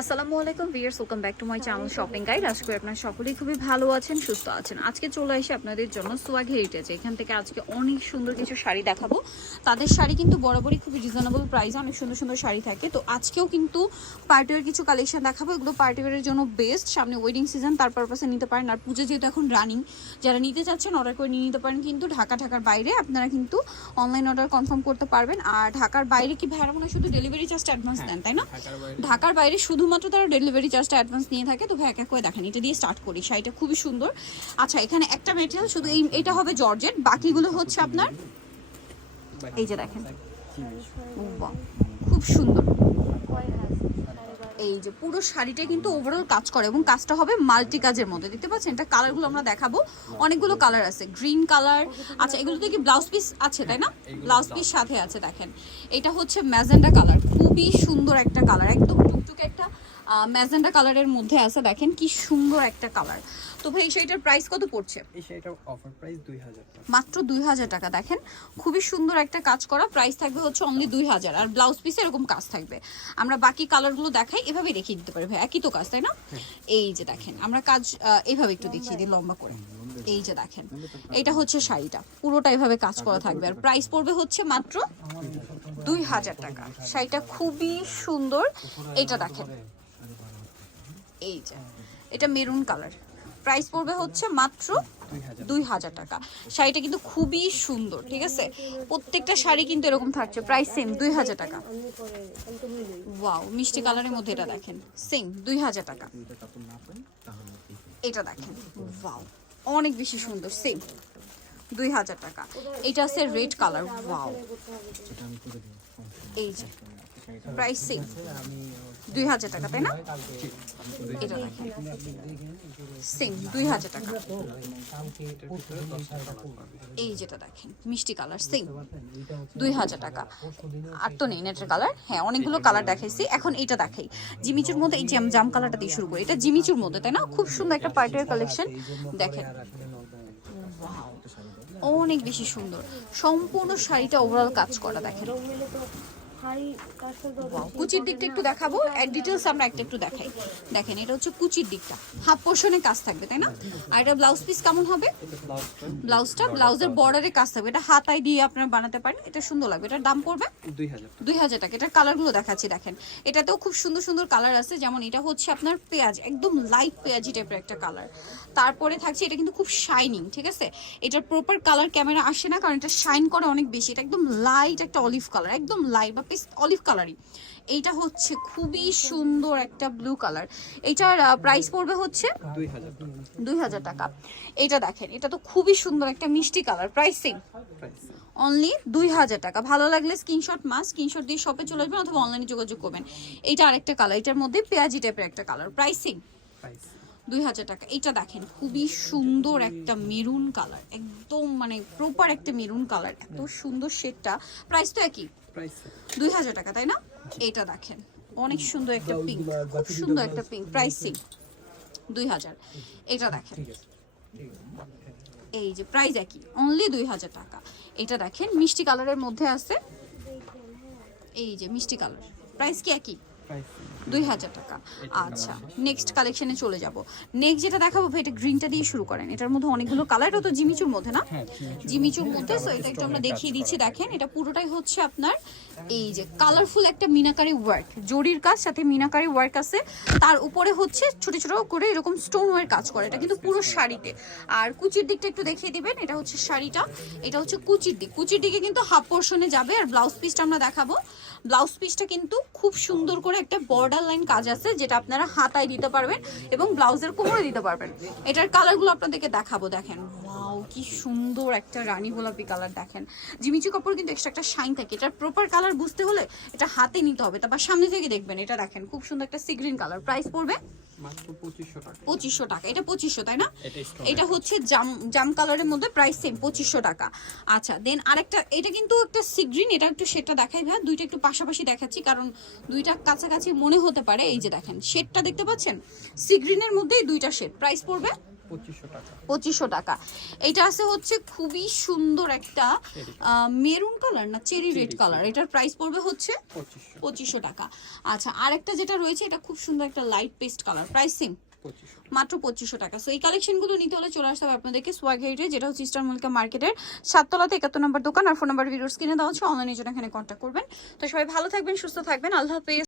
আসসালামু আলাইকুম viewers welcome back to my channel shopping guide আজকে আপনারা সকলেই খুবই ভালো আছেন সুস্থ আছেন। আজকে চলে এসে আপনাদের জন্য সোয়াগ হেরিটেজ এখান থেকে আজকে অনেক সুন্দর কিছু শাড়ি দেখাবো। তাদের শাড়ি কিন্তু বরাবরই খুবই রিজনেবল প্রাইসে অনেক সুন্দর সুন্দর শাড়ি থাকে। তো আজকেও কিন্তু পার্টিওয়ার কিছু কালেকশন দেখাবো এগুলো পার্টিওয়ারের জন্য বেস্ট সামনে ওয়েডিং সিজন তার পারপাসে নিতে পারেন। আর পুজো যেহেতু এখন রানিং যারা নিতে চাচ্ছেন অর্ডার করে নিয়ে নিতে পারেন কিন্তু ঢাকা ঢাকার বাইরে আপনারা কিন্তু অনলাইন অর্ডার কনফার্ম করতে পারবেন। আর ঢাকার বাইরে কি ভাড়া মনে শুধু ডেলিভারি চার্জটা অ্যাডভান্স দেন তাই না? ঢাকার বাইরে। বাইরে শুধুমাত্র তারা ডেলিভারি চার্জটা অ্যাডভান্স নিয়ে থাকে তো ভাই এক এক করে দেখেন এটা দিয়ে স্টার্ট করি শাড়িটা খুবই সুন্দর আচ্ছা এখানে একটা মেটেরিয়াল শুধু এই এটা হবে জর্জেট বাকিগুলো হচ্ছে আপনার এই যে দেখেন খুব সুন্দর এই যে পুরো শাড়িটা কিন্তু ওভারঅল কাজ করে এবং কাজটা হবে মাল্টি কাজের মধ্যে। দেখতে পাচ্ছেন? এটা কালারগুলো আমরা দেখাবো। অনেকগুলো কালার আছে। গ্রিন কালার আচ্ছা এগুলোতে কি ব্লাউজ পিস আছে তাই না? ব্লাউজ পিস সাথে আছে দেখেন। এটা হচ্ছে ম্যাজেন্ডা কালার খুবই সুন্দর একটা কালার একদম টুকটুকে একটা ম্যাজেন্ডা কালারের মধ্যে আছে দেখেন কি সুন্দর একটা কালার। তো ভাই সেইটার প্রাইস কত পড়ছে? এই শাড়িটার অফার প্রাইস দুই হাজার টাকা। মাত্র দুই হাজার টাকা দেখেন খুবই সুন্দর একটা কাজ করা। প্রাইস থাকবে হচ্ছে অনলি দুই হাজার আর ব্লাউজ পিস এরকম কাজ থাকবে। আমরা বাকি কালারগুলো দেখাই এভাবে দেখিয়ে দিতে পারি ভাই। একই তো কাজ তাই না? এই যে দেখেন আমরা কাজ এভাবে একটু দেখিয়ে দিই লম্বা করে। এই যে দেখেন এটা হচ্ছে শাড়িটা। পুরোটা এভাবে কাজ করা থাকবে। আর প্রাইস পড়বে হচ্ছে মাত্র দুই হাজার টাকা। শাড়িটা খুবই সুন্দর। এটা দেখেন। এই যে এটা মেরুন কালার। প্রাইস পড়বে হচ্ছে মাত্র দুই হাজার। টাকা। শাড়িটা কিন্তু খুবই সুন্দর ঠিক আছে? প্রত্যেকটা শাড়ি কিন্তু এরকম থাকছে প্রাইস সেম দুই হাজার টাকা। ওয়াও মিষ্টি কালারের মধ্যে এটা দেখেন। সেম দুই হাজার টাকা। এটা দেখেন। ওয়াও অনেক বেশি সুন্দর সেম দুই হাজার টাকা। এটা আছে রেড কালার ওয়াও এই যে প্রাইস সেম দুই হাজার টাকা, তাই না? এটা সেম দুই হাজার টাকা। এই যেটা দেখেন, মিষ্টি কালার সেম দুই হাজার টাকা। আর তো নেই নেটের কালার। হ্যাঁ অনেকগুলো কালার দেখাইছি। এখন এটা দেখাই। জিমিচুর মধ্যে এই জাম জাম কালারটা দিয়ে শুরু করি, এটা জিমিচুর মধ্যে, তাই না? খুব সুন্দর একটা পার্টির কালেকশন। দেখেন। অনেক বেশি সুন্দর। সম্পূর্ণ শাড়িটা ওভারঅল কাজ করা, দেখেন। কুচির দিকটা একটু দেখাবো। এর ডিটেলস আমরা একটা একটু দেখাই। দেখেন এটা হচ্ছে কুচির দিকটা। হাফ পোর্শনে কাজ থাকবে তাই না? আর এটা ব্লাউজ পিস কেমন হবে? ব্লাউজটা ব্লাউজের বর্ডারে কাজ থাকবে। এটা হাতায় দিয়ে আপনারা বানাতে পারেন। এটা সুন্দর লাগবে। এটার দাম পড়বে? দুই হাজার দুই হাজার টাকা। এটার কালারগুলো দেখাচ্ছি দেখেন। এটাতেও খুব সুন্দর সুন্দর কালার আছে। যেমন এটা হচ্ছে আপনার পেঁয়াজ একদম লাইট পেঁয়াজি টাইপের একটা কালার তারপরে থাকছে এটা কিন্তু খুব শাইনিং ঠিক আছে? এটার প্রপার কালার ক্যামেরা আসে না কারণ এটা শাইন করে অনেক বেশি। এটা একদম লাইট একটা অলিভ কালার একদম লাইট বা পিস অলিভ কালারই এইটা হচ্ছে খুবই সুন্দর একটা ব্লু কালার এইটার প্রাইস পড়বে হচ্ছে দুই হাজার টাকা। এটা দেখেন, এটা তো খুবই সুন্দর একটা মিষ্টি কালার প্রাইসিং অনলি দুই হাজার টাকা। ভালো লাগলে স্ক্রিনশট মাস স্ক্রিনশট দিয়ে শপে চলে আসবেন অথবা অনলাইনে যোগাযোগ করবেন। এইটা আরেকটা কালার এটার মধ্যে পেঁয়াজি টাইপের একটা কালার প্রাইস দুই হাজার টাকা। এটা দেখেন খুবই সুন্দর একটা মেরুন কালার একদম মানে প্রপার একটা মেরুন কালার এত সুন্দর শেডটা প্রাইস তো একই। দুই হাজার টাকা তাই না? এটা দেখেন অনেক সুন্দর একটা পিঙ্ক খুব সুন্দর একটা পিঙ্ক প্রাইসিং দুই হাজার। এটা দেখেন। এই যে প্রাইস একই অনলি দুই হাজার টাকা। এটা দেখেন মিষ্টি কালারের মধ্যে আছে। এই যে মিষ্টি কালার প্রাইস কি একই? দুই হাজার টাকা। আচ্ছা নেক্সট কালেকশনে চলে যাব। নেক্সট যেটা দেখাবো ভাই এটা গ্রিনটা দিয়ে শুরু করেন। এটার মধ্যে অনেকগুলো কালার এটা তো জিমিচুর মধ্যে না? হ্যাঁ জিমিচুর মধ্যে। সো এটা একটু আমরা দেখিয়ে দিচ্ছি দেখেন এটা পুরোটাই হচ্ছে আপনার এই যে কালারফুল একটা মিনাকারি ওয়ার্ক জরির কাজ, সাথে মিনাকারি ওয়ার্ক আছে। তার উপরে হচ্ছে ছোট ছোট করে এরকম স্টোন ওয়ার কাজ করে, এটা কিন্তু পুরো শাড়িতে। আর কুচির দিকটা একটু দেখিয়ে দিবেন, এটা হচ্ছে শাড়িটা, এটা হচ্ছে কুচির দিক। কুচির দিকে কিন্তু হাফ পোর্শনে যাবে, আর ব্লাউজ পিসটা আমরা দেখাবো। ব্লাউজ পিসটা কিন্তু খুব সুন্দর করে একটা বর্ডার লাইন কাজ আছে, যেটা আপনারা হাতায় দিতে পারবেন এবং ব্লাউজের কোমরে দিতে পারবেন। এটার কালারগুলো আপনাদেরকে দেখাবো, দেখেন। ওয়াও কি সুন্দর একটা রানী গোলাপি কালার দেখেন। জিমিচু কাপড় কিন্তু এক্সট্রা একটা শাইন থাকে। এটার প্রপার কালার বুঝতে হলে এটা হাতে নিতে হবে। তারপর সামনে থেকে দেখবেন এটা দেখেন খুব সুন্দর একটা সিগ্রিন কালার প্রাইস পড়বে পঁচিশশো টাকা। এটা পঁচিশশো তাই না? এটা এটা হচ্ছে জাম জাম কালারের মধ্যে প্রাইস সেম পঁচিশশো টাকা। আচ্ছা দেন আরেকটা এটা কিন্তু একটা সিগ্রিন এটা একটু সেটটা দেখাই ভাই। দুইটা একটু পাশাপাশি দেখাচ্ছি কারণ দুইটা কাছাকাছি মনে হতে পারে। এই যে দেখেন শেডটা দেখতে পাচ্ছেন? সিগ্রিনের মধ্যেই দুইটা শেড প্রাইস পড়বে পঁচিশশো টাকা। এটা আছে হচ্ছে খুবই সুন্দর একটা মেরুন কালার না চেরি রেড কালার। এটার প্রাইস পড়বে হচ্ছে পঁচিশশো টাকা। আচ্ছা আরেকটা যেটা রয়েছে এটা খুব সুন্দর একটা লাইট পেস্ট কালার প্রাইসিং মাত্র পঁচিশশো টাকা। সো এই কালেকশনগুলো নিতে হলে চলে আসতে হবে আপনাদেরকে সোয়াগ হেরিটে যেটা হচ্ছে ইস্টার মল্লিকা মার্কেটের সাততলাতে একাত্তর নম্বর দোকান। আর ফোন নাম্বার ভিডিওস কিনে দেওয়া হচ্ছে। অনলাইনের জন্য এখানে কন্ট্যাক্ট করবেন। তো সবাই ভালো থাকবেন সুস্থ থাকবেন। আল্লাহ হাফেজ।